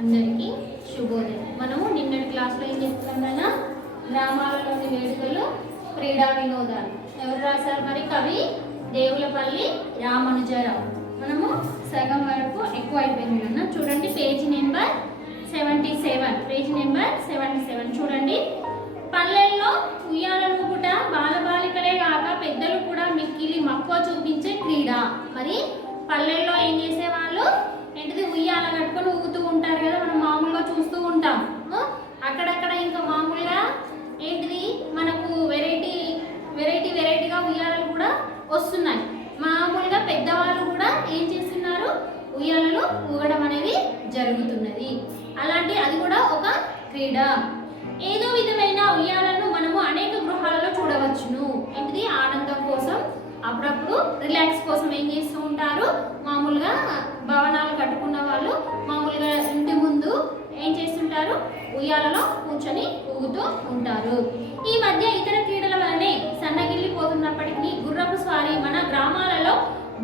అందరికీ శుభోదయం. మనము నిన్నటి క్లాస్లో ఏం చెప్తాం కదా, గ్రామాలలోని వేడుకలు, క్రీడా వినోదాలు. ఎవరు రాశారు మరి? కవి దేవులపల్లి రామానుజరావు. మనము సగం వరకు ఎక్కువ అయిపోయింది కన్నా. చూడండి పేజీ నెంబర్ 77 చూడండి. పల్లెల్లో ఉయ్యాలను ఊగుట బాలబాలికలే కాక పెద్దలు కూడా మిక్కిలి మక్కువ చూపించే క్రీడ. మరి పల్లెల్లో ఏం చేసేవాళ్ళు? ఏంటిది, ఉయ్యాల కట్టుకొని ఊగుతూ ఉంటారు కదా, మనం మామూలుగా చూస్తూ ఉంటాం. అక్కడక్కడ ఇంకా మామూలుగా ఏంటిది మనకు వెరైటీగా ఉయ్యాలలు కూడా వస్తున్నాయి. మామూలుగా పెద్దవాళ్ళు కూడా ఏం చేస్తున్నారు? ఉయ్యాలలు ఊగడం అనేది జరుగుతున్నది. అలాంటి అది కూడా ఒక క్రీడ. ఏదో విధమైన ఉయ్యాలను మనము అనేక గృహాలలో చూడవచ్చును. ఏంటిది, ఆనందం కోసం, అప్పుడప్పుడు రిలాక్స్ కోసం ఏం చేస్తూ ఉంటారు? మామూలుగా భవనాలు కట్టుకున్న వాళ్ళు మామూలుగా ఇంటి ముందు ఏం చేస్తుంటారు? ఉయ్యాలలో కూర్చొని ఊగుతూ ఉంటారు. ఈ మధ్య ఇతర క్రీడల వలనే సన్నగిల్లిపోతున్నప్పటికీ గుర్రపు స్వారీ మన గ్రామాలలో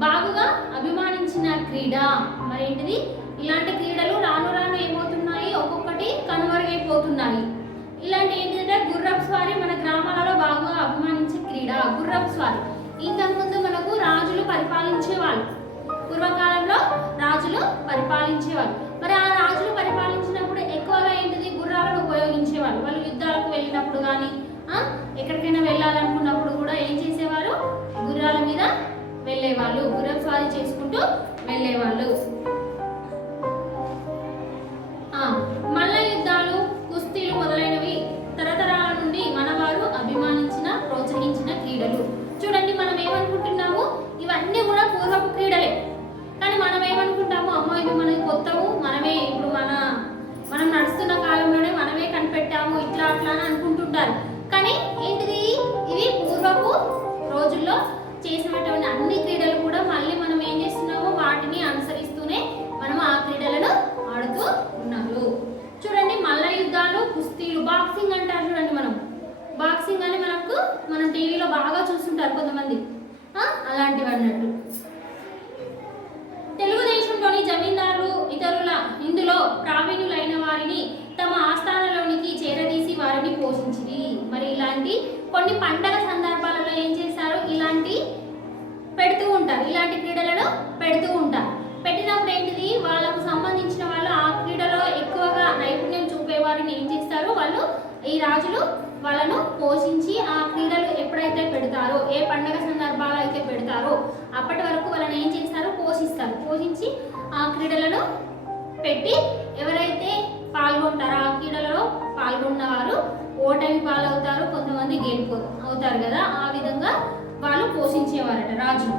బాగుగా అభిమానించిన క్రీడ. మరేంటిది, ఇలాంటి క్రీడలు రాను రాను ఏమవుతున్నాయి? ఒక్కొక్కటి కనుమరుగైపోతున్నాయి. ఇలాంటి ఏంటంటే గుర్రపు స్వారీ మన గ్రామాలలో బాగా అభిమానించే క్రీడ గుర్రపు స్వారీ. ఇంతకుముందు మనకు రాజులు పరిపాలించేవాళ్ళు. పూర్వకాలంలో రాజులు పరిపాలించేవాళ్ళు. మరి ఆ రాజులు పరిపాలించినప్పుడు ఎక్కువగా ఏంటిది, గుర్రాలను ఉపయోగించేవాళ్ళు. వాళ్ళు యుద్ధాలకు వెళ్ళినప్పుడు కానీ ఎక్కడికైనా వెళ్ళాలనుకున్నప్పుడు కూడా ఏం చేసేవారు? గుర్రాల మీద వెళ్ళేవాళ్ళు, గుర్రపు స్వారీ చేసుకుంటూ వెళ్ళేవాళ్ళు. మల్ల యుద్ధాలు, కుస్తీలు మొదలైనవి తరతరాల నుండి మనవారు అభిమానించిన, ప్రోత్సహించిన క్రీడలు. చూడండి, మనం ఏమనుకుంటున్నాము? ఇవన్నీ కూడా పూర్వపు క్రీడలే. కానీ మనం ఏమనుకుంటాము? అమ్మో ఇవి మనకి కొత్తవు, మనమే ఇప్పుడు మనం నడుస్తున్న కాలంలోనే మనమే కనిపెట్టాము, ఇట్లా అట్లా అని అనుకుంటుంటారు. కానీ ఏంటిది, ఇవి పూర్వపు రోజుల్లో చేసినటువంటి అన్ని క్రీడలు కూడా మళ్ళీ మనం ఏం చేస్తున్నాము? వాటిని అనుసరిస్తూనే మనం ఆ క్రీడలను ఆడుతూ ఉన్నారు. చూడండి, మల్ల యుద్ధాలు, కుస్తీలు, బాక్సింగ్ అంటారు. చూడండి, బాక్సింగ్ అని మనం టీవీలో బాగా చూస్తుంటారు కొంతమంది, అలాంటివి అన్నట్టు. తెలుగుదేశంలోని జమీందారులు ఇతరుల ఇందులో ప్రావీణ్యులైన వారిని తమ ఆస్థానంలోనికి చేరదీసి వారిని పోషించింది. మరి ఇలాంటి కొన్ని పండగ సందర్భాలలో ఏం చేశారు? ఇలాంటి క్రీడలను పెడుతూ ఉంటారు. పెట్టినప్పుడు ఏంటిది, వాళ్ళకు సంబంధించిన వాళ్ళు ఆ క్రీడలో ఎక్కువగా నైపుణ్యం చూపే వారిని ఏం చేస్తారు? వాళ్ళు, ఈ రాజులు వాళ్ళను పోషించి ఆ క్రీడలు ఎప్పుడైతే పెడతారో, ఏ పండగ సందర్భాలు అయితే పెడతారో అప్పటి వరకు వాళ్ళని ఏం చేస్తారు? పోషిస్తారు. పోషించి ఆ క్రీడలను పెట్టి ఎవరైతే పాల్గొంటారో ఆ క్రీడలలో పాల్గొన్న వారు ఓటమి పాలవుతారు, కొంతమంది గెలుపు అవుతారు కదా, ఆ విధంగా వాళ్ళు పోషించేవారట రాజు.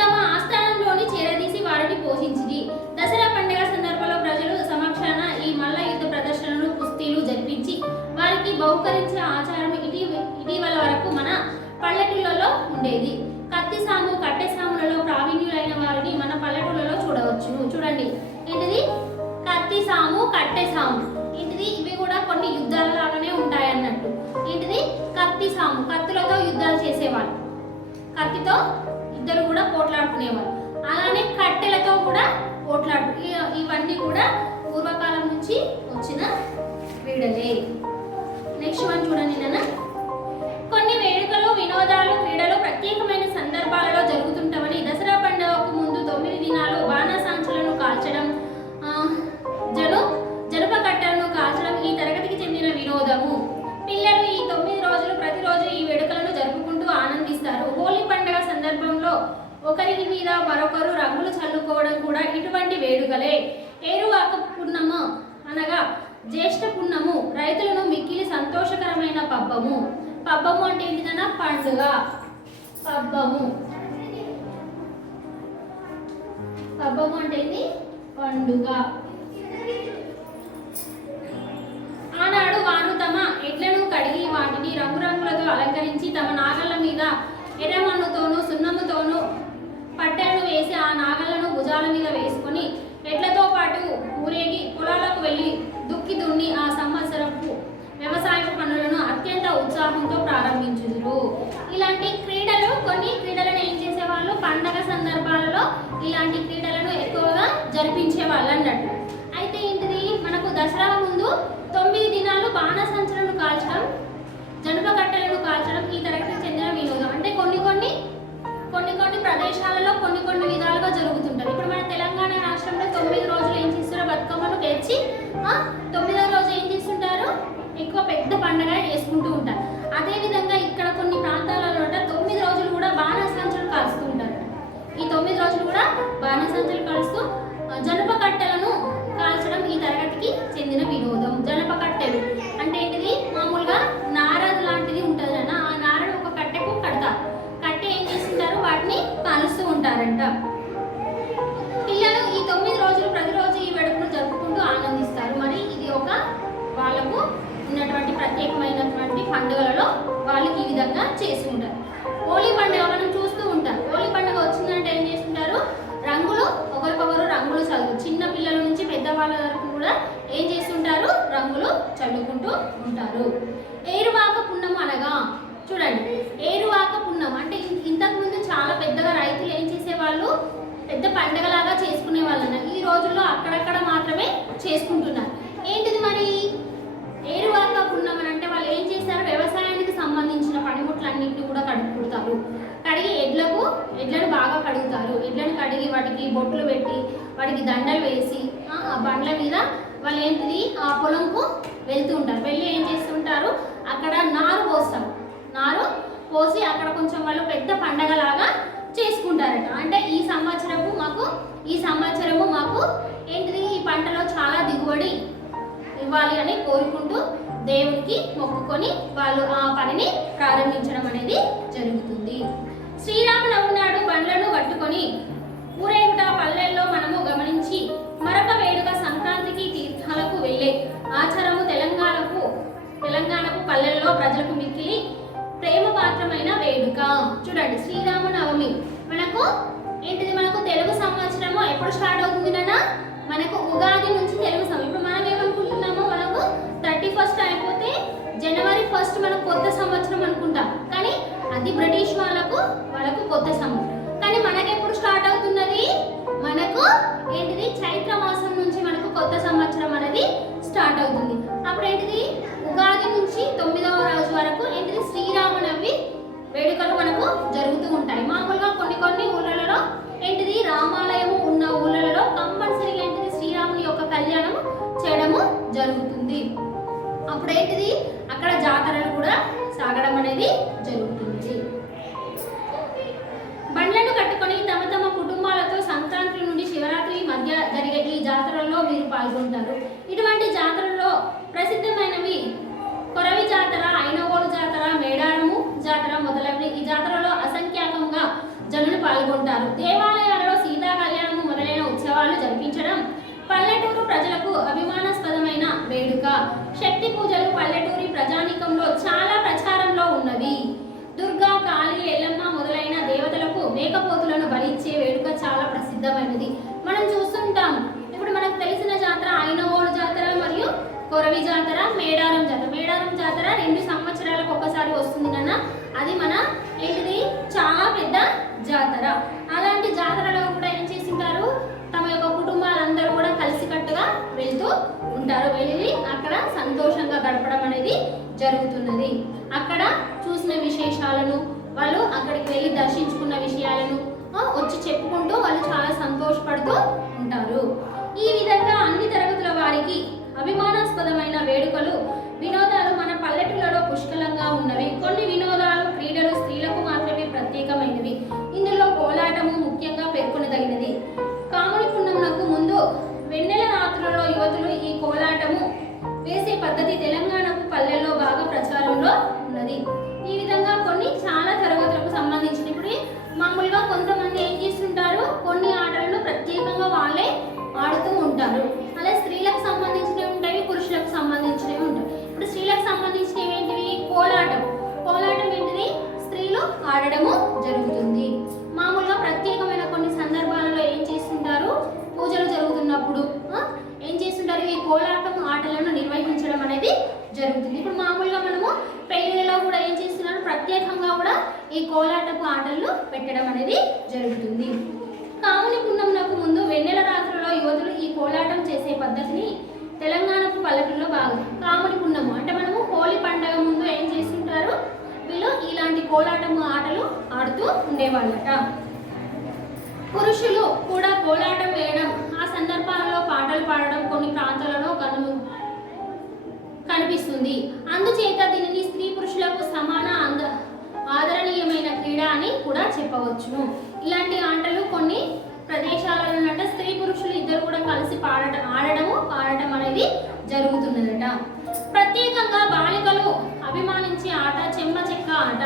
తమ ఆస్థానంలోని చేరదీసి వారిని పోషించింది. దసరా పండుగ సందర్భంలో ప్రజలు సమక్షాన ఈ మల్ల యుద్ధ ప్రదర్శనలు, కుస్తీలు జరిపించి వారికి బహుకరించే ఆచారం ఇటీవల వరకు మన పల్లెటూళ్ళలో ఉండేది. కత్తిసాము, కట్టెసాములలో ప్రావీణ్యులైన వారిని మన పల్లెటూళ్ళలో చూడవచ్చును. చూడండి, ఏంటిది, కత్తిసాము, కట్టెసాము. ఏంటిది, ఇవి కూడా కొన్ని యుద్ధాల లాగానే ఉంటాయి అన్నట్టు. ఏంటిది, కత్తిసాము, కత్తులతో యుద్ధాలు చేసేవాళ్ళు, కత్తితో ఇద్దరు కూడా పోట్లాడుకునేవారు. అలానే కట్టెలతో కూడా ఇవన్నీ కూడా పూర్వకాలం నుంచి వచ్చిన క్రీడలే. నెక్స్ట్ వన్ చూడండి నాన్న. కొన్ని వేడుకలు, వినోదాలు, క్రీడలు ప్రత్యేకమైన సందర్భాలలో జరుగుతుంటామని దసరా పండుగకు ముందు 9 దినాలు బాణాసంచలను కాల్చడం, జనప కట్టలను కాల్చడం ఈ తరగతికి చెందిన వినోదము. పిల్లలు ఈ 9 రోజులు ప్రతిరోజు ఈ వేడుకలను జరుపుకుంటూ ఆనందిస్తారు. హోలీ పండుగ సందర్భంలో ఒకరి మీద మరొకరు రంగులు చల్లుకోవడం కూడా ఇటువంటి వేడుకలే. ఏరువాక పున్నము అనగా జ్యేష్ఠ పున్నము రైతులను మిక్కిలి సంతోషకరమైన పబ్బము. పబ్బము అంటే ఏంటిదన్నా? పండుగ. పబ్బము అంటే ఏంటి? పండుగ. ఆనాడు వారు తమ ఎడ్లను కడిగి వాటిని రంగురంగులతో అలంకరించి తమ నాగళ్ళ మీద ఎర్రమన్నుతోనూ సున్నముతోనూ పట్టెలను వేసి ఆ నాగళ్లను భుజాల మీద వేసుకొని ఎడ్లతో పాటు ఊరేగి పొలాలకు వెళ్ళి దుక్కి దున్ని ఆ సంవత్సరపు వ్యవసాయ పనులను అత్యంత ఉత్సాహంతో ప్రారంభించుదురు. ఇలాంటి క్రీడలు, కొన్ని క్రీడలను ఏం చేసేవాళ్ళు? పండగ సందర్భాలలో ఇలాంటి క్రీడలను ఎక్కువగా జరిపించే వాళ్ళు అన్నట్టు. అయితే ఏంటిది మనకు దసరా ముందు 9 దినాలు బాణసంచలను కాల్చడం, జనప కట్టెలను కాల్చడం ఈ తరగతికి చెందిన వినోదం. అంటే కొన్ని ప్రదేశాలలో కొన్ని విధాలుగా జరుగుతుంటారు. ఇప్పుడు మన తెలంగాణ రాష్ట్రంలో 9 రోజులు ఏం చేస్తారో బతుకమ్మను పేర్చి 9వ రోజు ఏం చేస్తుంటారు, ఎక్కువ పెద్ద పండుగ చేసుకుంటూ ఉంటారు. అదేవిధంగా ఇక్కడ కొన్ని ప్రాంతాలలో 9 రోజులు కూడా బాణసంచలు కాల్స్తూ ఉంటారు. ఈ 9 రోజులు కూడా బాణసంచలు కాల్స్తూ జనప కట్టెలను కాల్చడం ఈ తరగతికి చెందిన వినోదం. జనప కట్టెలు అంటే ఏంటిది, మామూలుగా నార లాంటిది ఉంటుంది అన్న, ఆ నారను ఒక కట్టెకు కడతారు. కట్టె ఏం చేస్తుంటారు, వాటిని కాలుస్తూ ఉంటారంట. పిల్లలు ఈ 9 రోజులు ప్రతిరోజు ఈ వేడుకను జరుపుకుంటూ ఆనందిస్తారు. మరి ఇది ఒక వాళ్ళకు ఉన్నటువంటి ప్రత్యేకమైనటువంటి పండుగలలో వాళ్ళకి ఈ విధంగా చేస్తూ ఉంటారు. హోలీ పండుగ మనం చూస్తూ ఉంటాం. హోలీ పండుగ వచ్చిందంటే ఏం చేస్తుంటారు, రంగులు ఒకరికొకరు రంగులు చల్లు, చిన్న పిల్లల నుంచి పెద్దవాళ్ళ వరకు కూడా ఏం చేస్తుంటారు, రంగులు చల్లుకుంటూ ఉంటారు. ఏరువాక పున్నం అనగా చూడండి, ఏరువాక పున్నం అంటే ఇంతకుముందు చాలా పెద్దగా రైతులు ఏం చేసేవాళ్ళు, పెద్ద పండుగలాగా చేసుకునే వాళ్ళన్న. ఈ రోజుల్లో అక్కడక్కడ మాత్రమే చేసుకుంటున్నారు. ఏంటిది మరి ఏరువాక పున్నం అని అంటే వాళ్ళు ఏం చేస్తారు, వ్యవసాయానికి సంబంధించిన పనిముట్లన్నింటినీ కూడా కడుగుతారు. కడిగి ఎడ్లను బాగా కడుగుతారు. ఎడ్లను కడిగి వాటికి బొట్లు పెట్టి వాటికి దండలు వేసి ఆ బండ్ల మీద వాళ్ళు ఏంటిది ఆ పొలంకు వెళ్తూ ఉంటారు. వెళ్ళి ఏం చేస్తుంటారు, అక్కడ నారు పోస్తారు. నారు పోసి అక్కడ కొంచెం వాళ్ళు పెద్ద పండగలాగా చేసుకుంటారట. అంటే ఈ సంవత్సరము మాకు ఏంటిది ఈ పంటలో చాలా దిగుబడి ఇవ్వాలి అని కోరుకుంటూ దేవునికి మొక్కుకొని వాళ్ళు ఆ పనిని ప్రారంభించడం అనేది జరుగుతుంది. శ్రీరామనవమి నాడు బండ్లను కట్టుకొని ఊరేగుట పల్లెల్లో మనము గమనించి మరొక వేడుక సంక్రాంతికి తీర్థాలకు వెళ్ళే ఆచారము తెలంగాణకు పల్లెల్లో ప్రజలకు మిక్కిలి ప్రేమ పాత్రమైన వేడుక. చూడండి, శ్రీరామనవమి మనకు ఏంటిది, మనకు తెలుగు సంవత్సరము ఎప్పుడు స్టార్ట్ అవుతుంది నాన్న, మనకు ఉగాది నుంచి తెలుగు సంవత్సరం. ఇప్పుడు మనం ఏమనుకుంటున్నామో, మనకు 31st అయిపోతే జనవరి 1 మనకు కొత్త సంవత్సరం అనుకుంటాం. కానీ అది బ్రిటిష్ వాళ్ళకు కొత్త సంవత్సరం. కానీ మనకు ఎప్పుడు స్టార్ట్ అవుతున్నది, మనకు ఏంటిది చైత్ర మాసం నుంచి మనకు కొత్త సంవత్సరం అనేది స్టార్ట్ అవుతుంది. అప్పుడు ఏంటిది ఉగాది నుంచి 9వ రోజు వరకు ఏంటిది శ్రీరామనవమి వేడుకలు మనకు జరుగుతూ ఉంటాయి. మామూలుగా కొన్ని ఊళ్ళలో ఏంటిది రామాలయము ఉన్న ఊళ్ళలో కంపల్సరీగా ఏంటిది శ్రీరాముని యొక్క కళ్యాణం చేయడము జరుగుతుంది. అప్పుడు ఏంటిది అక్కడ జాతరలు కూడా సాగడం అనేది జరుగుతుంది. బండ్లను కట్టుకొని తమ కుటుంబాలతో సంక్రాంతి నుండి శివరాత్రి మధ్య జరిగే ఈ జాతరల్లో మీరు పాల్గొంటారు. ఇటువంటి జాతరల్లో ప్రసిద్ధమైనవి కొరవి జాతర, ఐనవోలు జాతర, మేడారము జాతర మొదలైనవి. ఈ జాతరలో అసంఖ్యాకంగా జనులు పాల్గొంటారు. దేవాలయాలలో సీతా కళ్యాణము మొదలైన ఉత్సవాలు జరిపించడం పల్లెటూరు ప్రజలకు అభిమానాస్పదమైన వేడుక. శక్తి పూజలు పల్లెటూరి ప్రజానీకంలో చాలా ప్రచారంలో ఉన్నవి. దుర్గా, కాళీ, ఎల్లమ్మ మొదలైన దేవతలకు మేకపోతులను బలిచ్చే వేడుక చాలా ప్రసిద్ధమైనది. మనం చూస్తుంటాం. ఇప్పుడు మనకు తెలిసిన జాతర ఐనవోలు జాతర మరియు కొరవి జాతర, మేడారం జాతర. మేడారం జాతర 2 సంవత్సరాలకు ఒకసారి వస్తుంది నాన్న. అది మన ఏంటిది చాలా పెద్ద జాతర. అలాంటి జాతరలో కూడా ఏం చేసింటారు, తమ యొక్క కుటుంబాలందరూ కూడా కలిసికట్టుగా వెళ్తూ ఉంటారు. వెళ్ళి అక్కడ సంతోషంగా గడపడం అనేది జరుగుతున్నది. అక్కడ చూసిన విశేషాలను వాళ్ళు అక్కడికి వెళ్ళి దర్శించుకున్న విషయాలను వచ్చి చెప్పుకుంటూ వాళ్ళు చాలా సంతోషపడుతూ ఉంటారు. ఈ విధంగా అన్ని తరగతుల వారికి అభిమానాస్పదమైన వేడుకలు, వినోదాలు మన పల్లెటూళ్ళలో పుష్కలంగా ఉన్నవి. కొన్ని వినోదాలు, క్రీడలు స్త్రీలకు మాత్రమే ప్రత్యేకమైనవి. ఇందులో కోలాటము ముఖ్యంగా పేర్కొనదగినది. కాముని పున్నమునకు ముందు వెన్నెల రాత్రులలో యువతులు ఈ కోలాటము వేసే పద్ధతి తెలంగాణకు పల్లెల్లో బాగా ప్రచారంలో ఉన్నది. ఈ విధంగా కొన్ని చాలా తరగతులకు సంబంధించిన ఇప్పుడు మామూలుగా కొంతమంది ఏం చేస్తుంటారు, కొన్ని ఆటలను ప్రత్యేకంగా వాళ్ళే ఆడుతూ ఉంటారు. అలా స్త్రీలకు సంబంధించినవి ఉంటాయి, పురుషులకు సంబంధించినవి ఉంటాయి. ఇప్పుడు స్త్రీలకు సంబంధించినవి ఏంటివి, కోలాటం. కోలాటం ఏంటిది, స్త్రీలు ఆడడము జరుగుతుంది. మామూలుగా ప్రత్యేకమైన కొన్ని సందర్భాలలో ఏం చేస్తుంటారు, పూజలు జరుగుతున్నప్పుడు ఏం చేస్తుంటారు, ఈ కోలాటం ఆటలను నిర్వహించడం అనేది జరుగుతుంది. ఇప్పుడు మామూలుగా మనము పెళ్లిలో కూడా ఏం చేస్తున్నారు, ప్రత్యేకంగా కూడా ఈ కోలాటపు ఆటలను పెట్టడం అనేది జరుగుతుంది. కాముని పున్నమునకు ముందు వెన్నెల రాత్రులలో యువత పల్లెటూరులో బాగా కాముడి పున్నము అంటే మనము హోలీ పండగ ముందు ఏం చేస్తుంటారు, వీళ్ళు ఇలాంటి కోలాటము ఆటలు ఆడుతూ ఉండేవాళ్ళట. పురుషులు కూడా కోలాటం వేయడం, ఆ సందర్భాలలో పాటలు పాడడం కొన్ని ప్రాంతాలలో కనిపిస్తుంది. అందుచేత దీనిని స్త్రీ పురుషులకు సమాన ఆదరణీయమైన క్రీడ అని కూడా చెప్పవచ్చును. ఇలాంటి ఆటలు కొన్ని ప్రదేశాలలో స్త్రీ పురుషులు ఇద్దరు కూడా కలిసి పాడటం అనేది జరుగుతున్నదట. ప్రత్యేకంగా బాలికలు అభిమానించే ఆట చెమ్మ చెక్క ఆట.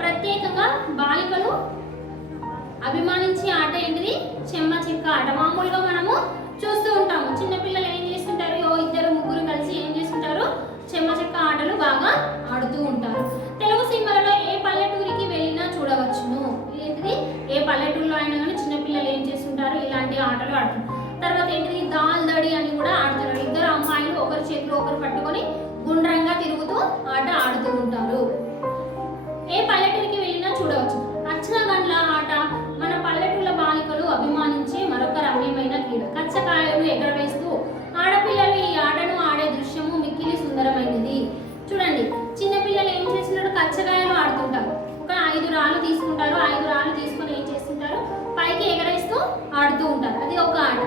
ప్రత్యేకంగా బాలికలు అభిమానించే ఆట ఏంటిది? చెమ్మ చెక్క ఆట. మామూలుగా మనము చూస్తూ ఉంటాము, చిన్నపిల్లలు ఏం చేస్తుంటారు, ఇద్దరు ముగ్గురు కలిసి ఏం చేస్తుంటారు, చెమ్మ చెక్క ఆటలు బాగా ఆడుతూ ఉంటారు. తెలుగు సీమలలో ఏ పల్లెటూరికి వెళ్ళినా చూడవచ్చును. ఏంటిది? ఏ పల్లెటూరులో అయినా కానీ చిన్నపిల్లలు ఏం చేస్తుంటారు, ఇలాంటి ఆటలు ఆడుతుంటారు. తర్వాత ఏంటిది? దాల్ దడి అని కూడా ఆడుతున్నారు. ఇద్దరు అమ్మాయిలు ఒకరి చేతిలో ఒకరు పట్టుకొని గుండ్రంగా తిరుగుతూ ఆట ఆడుతూ ఉంటారు. ఏ పల్లెటూరికి వెళ్ళినా చూడవచ్చు. అచ్చనగండ్ల ఆట మన పల్లెటూళ్ళ బాలికలు అభిమానించే మరొక రమ్యమైన క్రీడ. కచ్చకాయలు ఎగరవేస్తూ ఆడపిల్లలు ఈ ఆటను ఆడే దృశ్యము మిక్కిలి సుందరమైనది. చూడండి, చిన్నపిల్లలు ఏం చేస్తున్నారు, కచ్చకాయలు ఆడుతుంటారు. ఒక 5 రాళ్ళు తీసుకుంటారు, 5 రాళ్ళు తీసుకొని ఏం చేస్తుంటారు, పైకి ఎగరేస్తూ ఆడుతూ ఉంటారు. అది ఒక ఆట.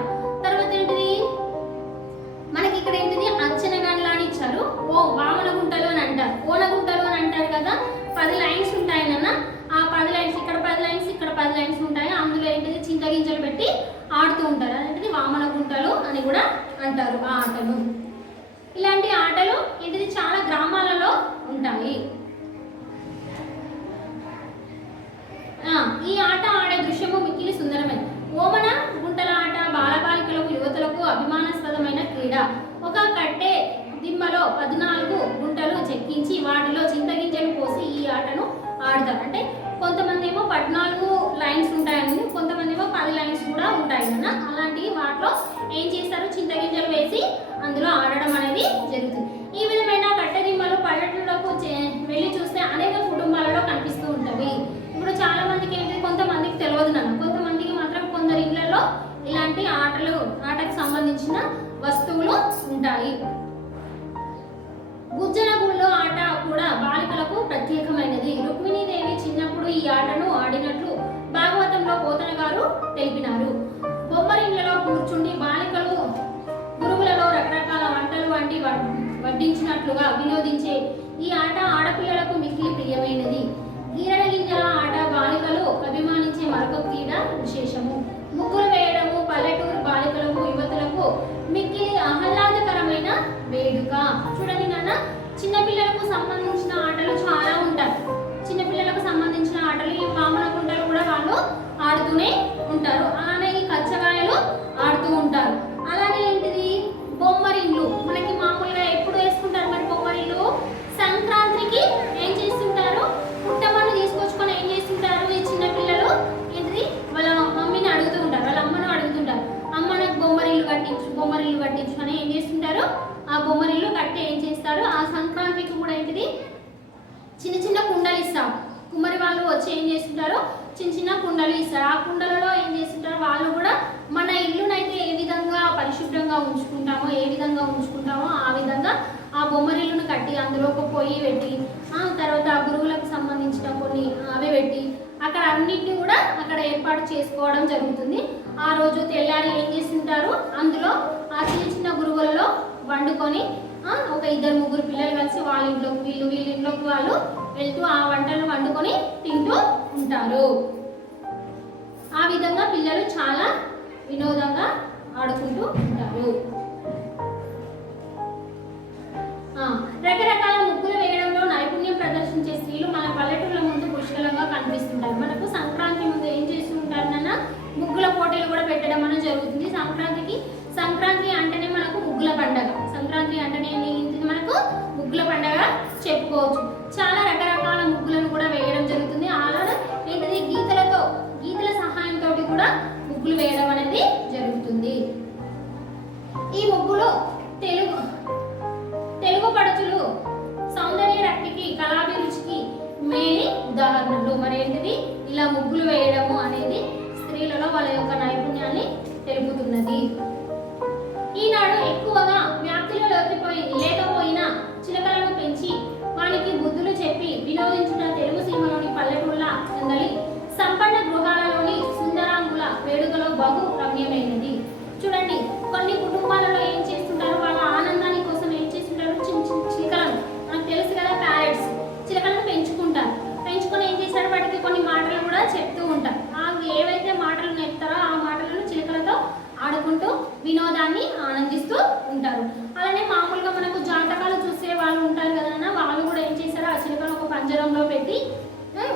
తర్వాత ఏంటిది, మనకి ఇక్కడ ఏంటిది, అచ్చనగండ్ల అని ఇచ్చారు. వామనగుంటలు అని అంటారు, ఓనగుంటలు అని అంటారు కదా. 10 లైన్స్ ఉంటాయి నాన్న. ఆ 10 లైన్స్, ఇక్కడ 10 లైన్స్, ఇక్కడ 10 లైన్స్ ఉంటాయి. అందులో ఏంటిది, చింతగింజలు పెట్టి ఆడుతూ ఉంటారు. అదేంటిది వామనగుంటలు అని కూడా అంటారు ఆ ఆటలు. ఇలాంటి ఆటలు ఏంటిది చాలా గ్రామాలలో ఉంటాయి. ఈ ఆట ఆడే దృశ్యము మిక్కిలి సుందరమైనది. ఓమన గుంటల ఆట బాలబాలికలకు యువతులకు అభిమానాస్పదమైన క్రీడ. ఒక కట్టె దిమ్మలో 14 గుంటలు చెక్కించి వాటిలో చింతగింజలు పోసి ఈ ఆటను ఆడతారు. అంటే కొంతమంది ఏమో 14 లైన్స్ ఉంటాయండి, కొంతమంది ఏమో 10 లైన్స్ కూడా ఉంటాయి కదా. అలాంటి వాటిలో ఏం చేస్తారు, చింతగింజలు వేసి అందులో ఆడడం అనేది జరుగుతుంది. ఈ విధమైన కట్టెదిమ్మలు పల్లెటూళ్ళకు వెళ్ళి చూస్తే అనేక కుటుంబాలలో కనిపిస్తూ ఉంటాయి. ఇప్పుడు చాలా మందికి ఏంటి, కొంతమందికి తెలియదు నన్ను, కొంతమందికి మాత్రం కొందరి ఇళ్లలో ఇలాంటి ఆటకు సంబంధించిన వస్తువులు ఉంటాయి. గుజ్జన గుళ్ళో ఆట కూడా బాలికలకు ప్రత్యేకమైనది. రుక్మిణీదేవి చిన్నప్పుడు ఈ ఆటను ఆడినట్లు భాగవతంలో పోతన గారు తెలిపినారు. బొమ్మరిండ్లలో కూర్చుండి బాలికలు గురువులలో రకరకాల వంటలు వంటి వడ్డించినట్లుగా వినోదించే ఈ ఆట ఆడపిల్లలకు మిక్కిలి ప్రియమైనది. గీరడ గింజల ఆట బాలికలు అభిమానించే మరొక క్రీడ విశేషము. ముగ్గులు వేయడము పల్లెటూరు బాలికలకు యువతులకు మిక్కిలి ఆహ్లాదకరమైన వేడుక. చూడండి నాన్న, చిన్నపిల్లలకు సంబంధించిన ఆటలు చాలా ఉంటాయి. చిన్నపిల్లలకు సంబంధించిన ఆటలు ఈ వామన గుంటలు కూడా వాళ్ళు ఆడుతూనే ఉంటారు. అలానే ఈ కచ్చకాయలు ఆడుతూ ఉంటారు. అలానే ఏంటిది, బొమ్మరిల్లు. మనకి మామూలుగా ఎప్పుడు వేసుకుంటారు మరి బొమ్మరిల్లు? సంక్రాంతికి ఏం చేస్తుంటారు, పుట్టమన్ను తీసుకొచ్చుకొని ఏం చేస్తుంటారు ఈ చిన్నపిల్లలు, ఏంటిది వాళ్ళ మమ్మీని అడుగుతూ ఉంటారు, వాళ్ళ అమ్మను అడుగుతుంటారు, అమ్మ నాకు బొమ్మరిల్లు కట్టించు అని ఏం చేస్తుంటారు, ఆ బొమ్మరిల్లు కట్టి ఏం చేస్తారు, ఆ సంక్రాంతికి కూడా ఏంటిది చిన్న చిన్న కుండలు ఇస్తారు. కుమ్మరి వాళ్ళు వచ్చి ఏం చేస్తుంటారు, చిన్న చిన్న కుండలు ఇస్తారు. ఆ కుండలలో ఏం చేస్తుంటారు, వాళ్ళు కూడా మన ఇల్లునైతే ఏ విధంగా పరిశుభ్రంగా ఉంచుకుంటామో ఆ విధంగా ఆ బొమ్మరిల్లును కట్టి అందులో ఒక పొయ్యి పెట్టి తర్వాత ఆ గురువులకు సంబంధించిన కొన్ని అవి పెట్టి అక్కడ అన్నిటిని కూడా అక్కడ ఏర్పాటు చేసుకోవడం జరుగుతుంది. ఆ రోజు తెల్లారి ఏం చేస్తుంటారు, అందులో ఆ చిన్న చిన్న గురువులలో వండుకొని ఒక 2-3 పిల్లలు కలిసి వాళ్ళ ఇంట్లోకి వీళ్ళ ఇంట్లోకి వాళ్ళు వెళ్తూ ఆ వంటలను వండుకొని తింటూ ఉంటారు. ఆ విధంగా పిల్లలు చాలా వినోదంగా ఆడుకుంటూ ఉంటారు. రకరకాల ముగ్గులు వేయడంలో నైపుణ్యం ప్రదర్శించే స్త్రీలు మన పల్లెటూళ్ళ ముందు పుష్కలంగా కనిపిస్తుంటారు. మనకు సంక్రాంతి ముందు ఏం చేస్తూ ఉంటారన్న ముగ్గుల పోటీలు కూడా పెట్టడం అనేది జరుగుతుంది. సంక్రాంతి అంటేనే మనకు ముగ్గుల పండగ. సంక్రాంతి అంటేనే మనకు ముగ్గుల పండగ చెప్పుకోవచ్చు. చాలా రకరకాల ముగ్గులను కూడా వేయడం జరుగుతుంది. అలానే ఏంటిది గీతల సహాయంతో కూడా ముగ్గులు వేయడం అనేది జరుగుతుంది. ఈ ముగ్గులు తెలుగు పడుచులు సౌందర్య రక్తికి కళాభిరుచికి మేలి ఉదాహరణలు. మరి ఏంటిది, ఇలా ముగ్గులు వేయడము అనేది స్త్రీలలో వాళ్ళ యొక్క నైపుణ్యాన్ని తెలుపుతున్నది. ఈనాడు ఎక్కువగా వ్యాప్తిలో ఆడుకుంటూ వినోదాన్ని ఆనందిస్తూ ఉంటారు. అలానే మామూలుగా మనకు జాతకాలు చూసే వాళ్ళు ఉంటారు కదన్నా, వాళ్ళు కూడా ఏం చేశారు, ఆ చిలుకను ఒక పంజరంలో పెట్టి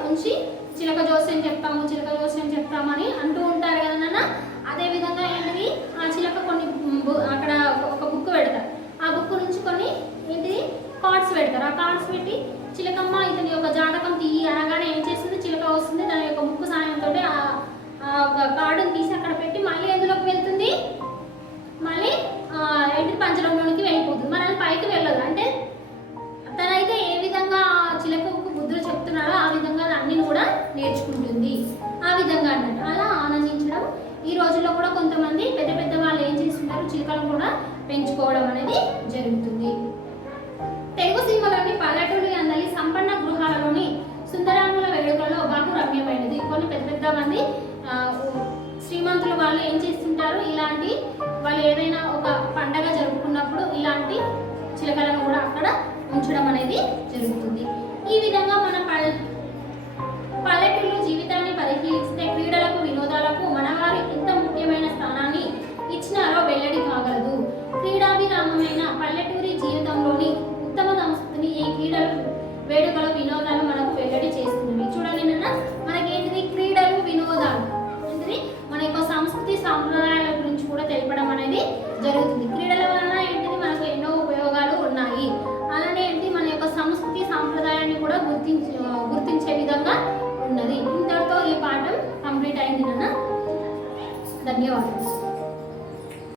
ఉంచి చిలక జోస్యం చెప్తాము, చిలక జోస్యం చెప్తామని అంటూ ఉంటారు కదన్నా. అదేవిధంగా ఏంటిది, ఆ చిలక కొన్ని అక్కడ ఒక బుక్ పెడతారు, ఆ బుక్ నుంచి కొన్ని ఏంటిది కార్డ్స్ పెడతారు. ఆ కార్డ్స్ పెట్టి చిలకమ్మ ఇతని యొక్క జాతకం తీయి అనగానే ఏం చేస్తుంది, చిలక వస్తుంది, తన యొక్క బుక్ సాయంతో ఒక కార్డుని తీసి అక్కడ పెట్టి మళ్ళీ ఎందులోకి వెళ్తుంది, మళ్ళీ ఏంటి పంజరంలోనికి వెళ్ళిపోతుంది. మరి అది పైకి వెళ్ళదు. అంటే తనైతే ఏ విధంగా చిలకకు బుద్ధులు చెప్తున్నాడో ఆ విధంగా అన్నిని కూడా నేర్చుకుంటుంది. ఆ విధంగా అన్నట్టు అలా ఆనందించడం. ఈ రోజుల్లో కూడా కొంతమంది పెద్ద పెద్ద వాళ్ళు ఏం చేస్తున్నారు, చిలుకలను కూడా పెంచుకోవడం అనేది జరుగుతుంది. తెలుగు సీమలోని పల్లెటూరు అందరి సంపన్న గృహాలలోని సుందరాంగుల వేడుకల్లో బహు రమ్యమైనది. కొన్ని పెద్ద పెద్ద మంది శ్రీమంతులు వాళ్ళు ఏం చేస్తుంటారు, ఇలాంటి వాళ్ళు ఏదైనా ఒక పండగ జరుపుకున్నప్పుడు ఇలాంటి చిలకలను కూడా అక్కడ ఉంచడం అనేది జరుగుతుంది. ఈ విధంగా మన పల్లెటూరు జీవితాన్ని పరిశీలిస్తే క్రీడలకు వినోదాలకు మనవారి ఎంత ముఖ్యమైన స్థానాన్ని ఇచ్చినారో వెల్లడి కాగలదు. క్రీడాభిరామమైన పల్లెటూరి జీవితంలోని ఉత్తమ సంస్కృతిని ఈ క్రీడలు వేడుకలు వినోదాలు మనకు వెల్లడి చేస్తున్నవి. చూడండి నాన్న, మనకేంటిది క్రీడలు వినోదాలు ఏంటిది మన యొక్క సంస్కృతి సాంప్రదాయాల గురించి కూడా తెలపడం అనేది జరుగుతుంది. క్రీడల వలన ఏంటిది మనకు ఎన్నో ఉపయోగాలు ఉన్నాయి. అలానే ఏంటి మన యొక్క సంస్కృతి సాంప్రదాయాన్ని కూడా గుర్తించే విధంగా ఉన్నది. ఇంతటితో ఈ పాఠం కంప్లీట్ అయింది నాన్న. ధన్యవాదాలు.